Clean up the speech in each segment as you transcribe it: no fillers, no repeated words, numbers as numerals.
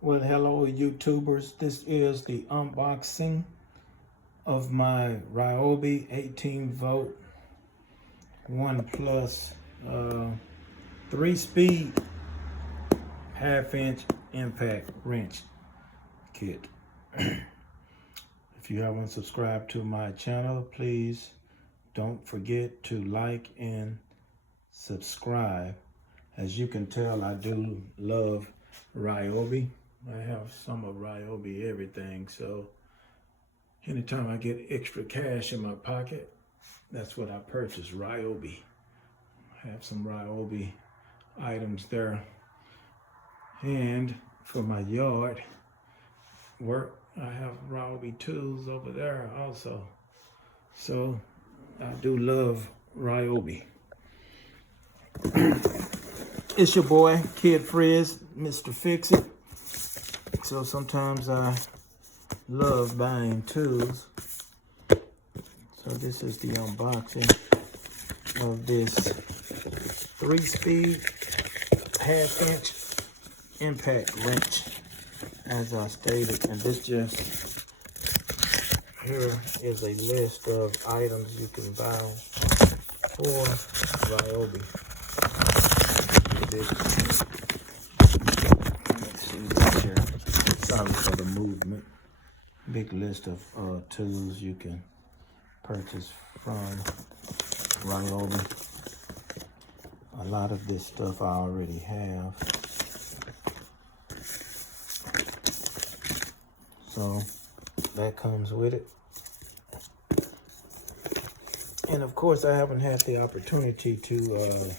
Well, hello YouTubers. This is the unboxing of my Ryobi 18 volt 1 plus 3-speed half-inch impact wrench kit. If you haven't subscribed to my channel, please don't forget to like and subscribe. As you can tell, I do love Ryobi. I have some of Ryobi everything, so anytime I get extra cash in my pocket, that's what I purchase, Ryobi. I have some Ryobi items there. And for my yard work, I have Ryobi tools over there also. So I do love Ryobi. It's your boy, Kid Frizz, Mr. Fix It. So sometimes I love buying tools. So this is the unboxing of this 3-speed half-inch impact wrench, as I stated. And this just, here is a list of items you can buy for Ryobi. Let's see this here. Sorry for the movement. Big list of tools you can purchase from Ryobi. A lot of this stuff I already have. So that comes with it. And of course, I haven't had the opportunity to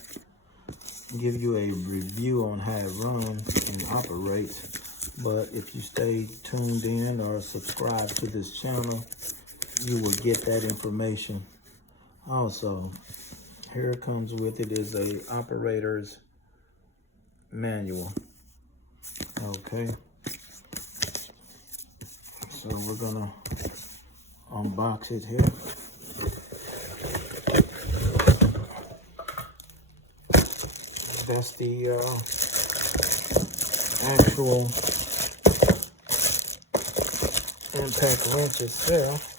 give you a review on how it runs and operates. But if you stay tuned in or subscribe to this channel, you will get that information. Also, here it comes with it is a operator's manual. Okay. So we're gonna unbox it here. That's the actual impact wrench itself.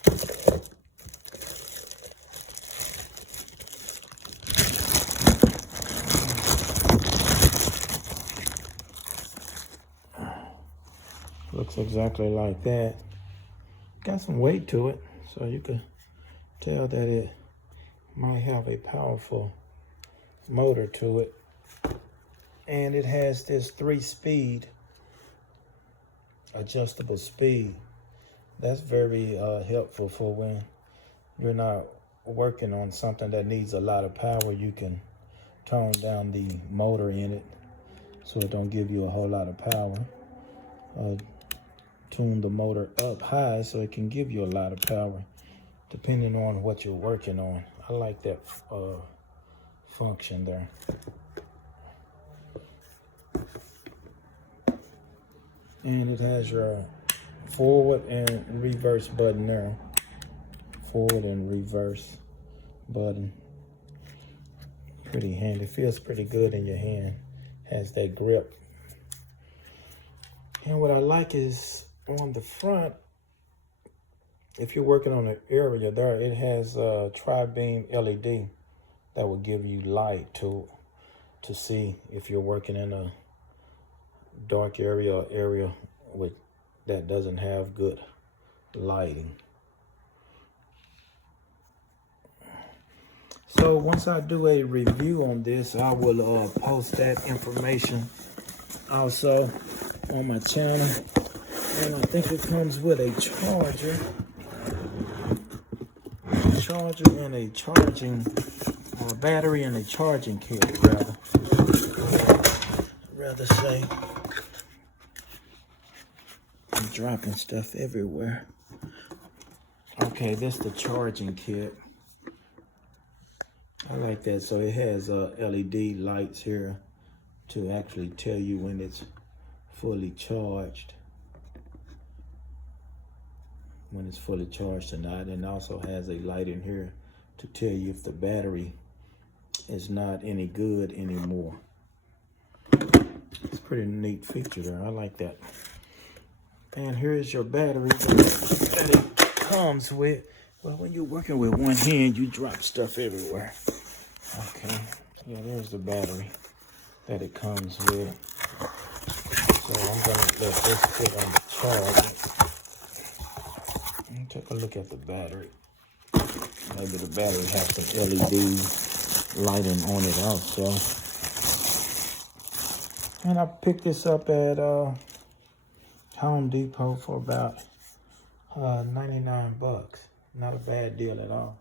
Looks exactly like that. Got some weight to it, so you can tell that it might have a powerful motor to it. And it has this 3-speed adjustable speed. That's very helpful for when you're not working on something that needs a lot of power. You can tone down the motor in it so it don't give you a whole lot of power. Tune the motor up high so it can give you a lot of power depending on what you're working on. I like that function there. And it has your forward and reverse button there. Forward and reverse button. Pretty handy. Feels pretty good in your hand. Has that grip. And what I like is on the front, if you're working on an area there, it has a tri-beam LED that will give you light to see if you're working in a dark area or area with that doesn't have good lighting. So once I do a review on this, I will post that information also on my channel. And I think it comes with a charger and a charging battery and a charging kit, rather say. I'm dropping stuff everywhere. Okay, this is the charging kit. I like that. So it has LED lights here to actually tell you when it's fully charged. When it's fully charged or not. And also has a light in here to tell you if the battery is not any good anymore. It's a pretty neat feature there. I like that. And here's your battery that it comes with. Well, when you're working with one hand, you drop stuff everywhere. Okay, yeah, there's the battery that it comes with. So I'm gonna let this sit on the charge. Take a look at the battery. Maybe the battery has some LED lighting on it also. And I picked this up at Home Depot for about 99 bucks. Not a bad deal at all.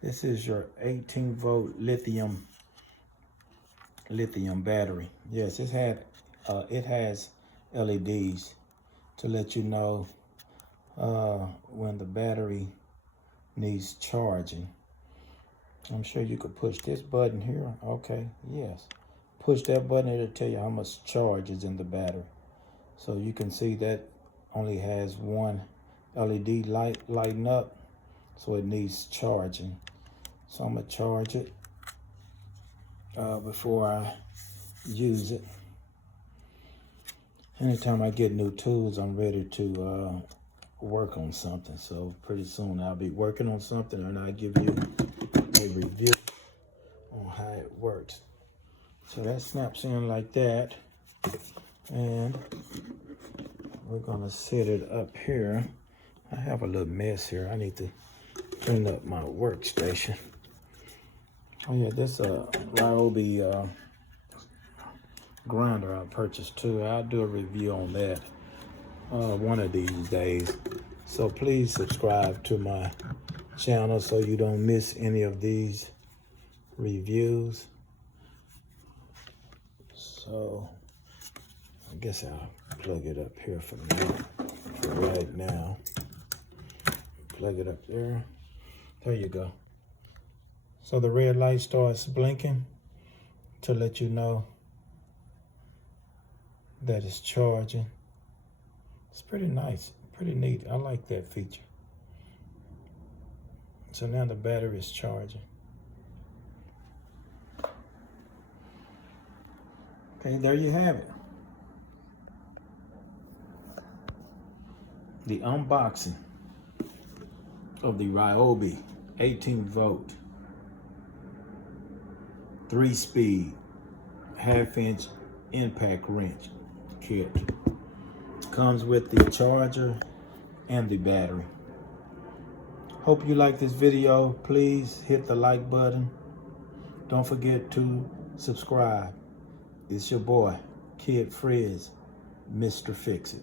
This is your 18-volt lithium battery. Yes, it has LEDs to let you know when the battery needs charging. I'm sure you could push this button here. Okay, yes. Push that button, it'll tell you how much charge is in the battery. So you can see that only has one LED light lighting up, so it needs charging. So I'm gonna charge it before I use it. Anytime I get new tools, I'm ready to work on something. So pretty soon I'll be working on something and I'll give you a review on how it works. So that snaps in like that. And we're gonna set it up here. I have a little mess here. I need to clean up my workstation. Oh yeah, this Ryobi grinder I purchased too. I'll do a review on that one of these days. So please subscribe to my channel so you don't miss any of these reviews. So I guess I'll plug it up here for right now. Plug it up there. There you go. So the red light starts blinking to let you know that it's charging. It's pretty nice, pretty neat. I like that feature. So now the battery is charging. Okay, there you have it. The unboxing of the Ryobi 18-volt 3-speed half-inch impact wrench kit. Comes with the charger and the battery. Hope you like this video. Please hit the like button. Don't forget to subscribe. It's your boy, Kid Frizz, Mr. Fix It.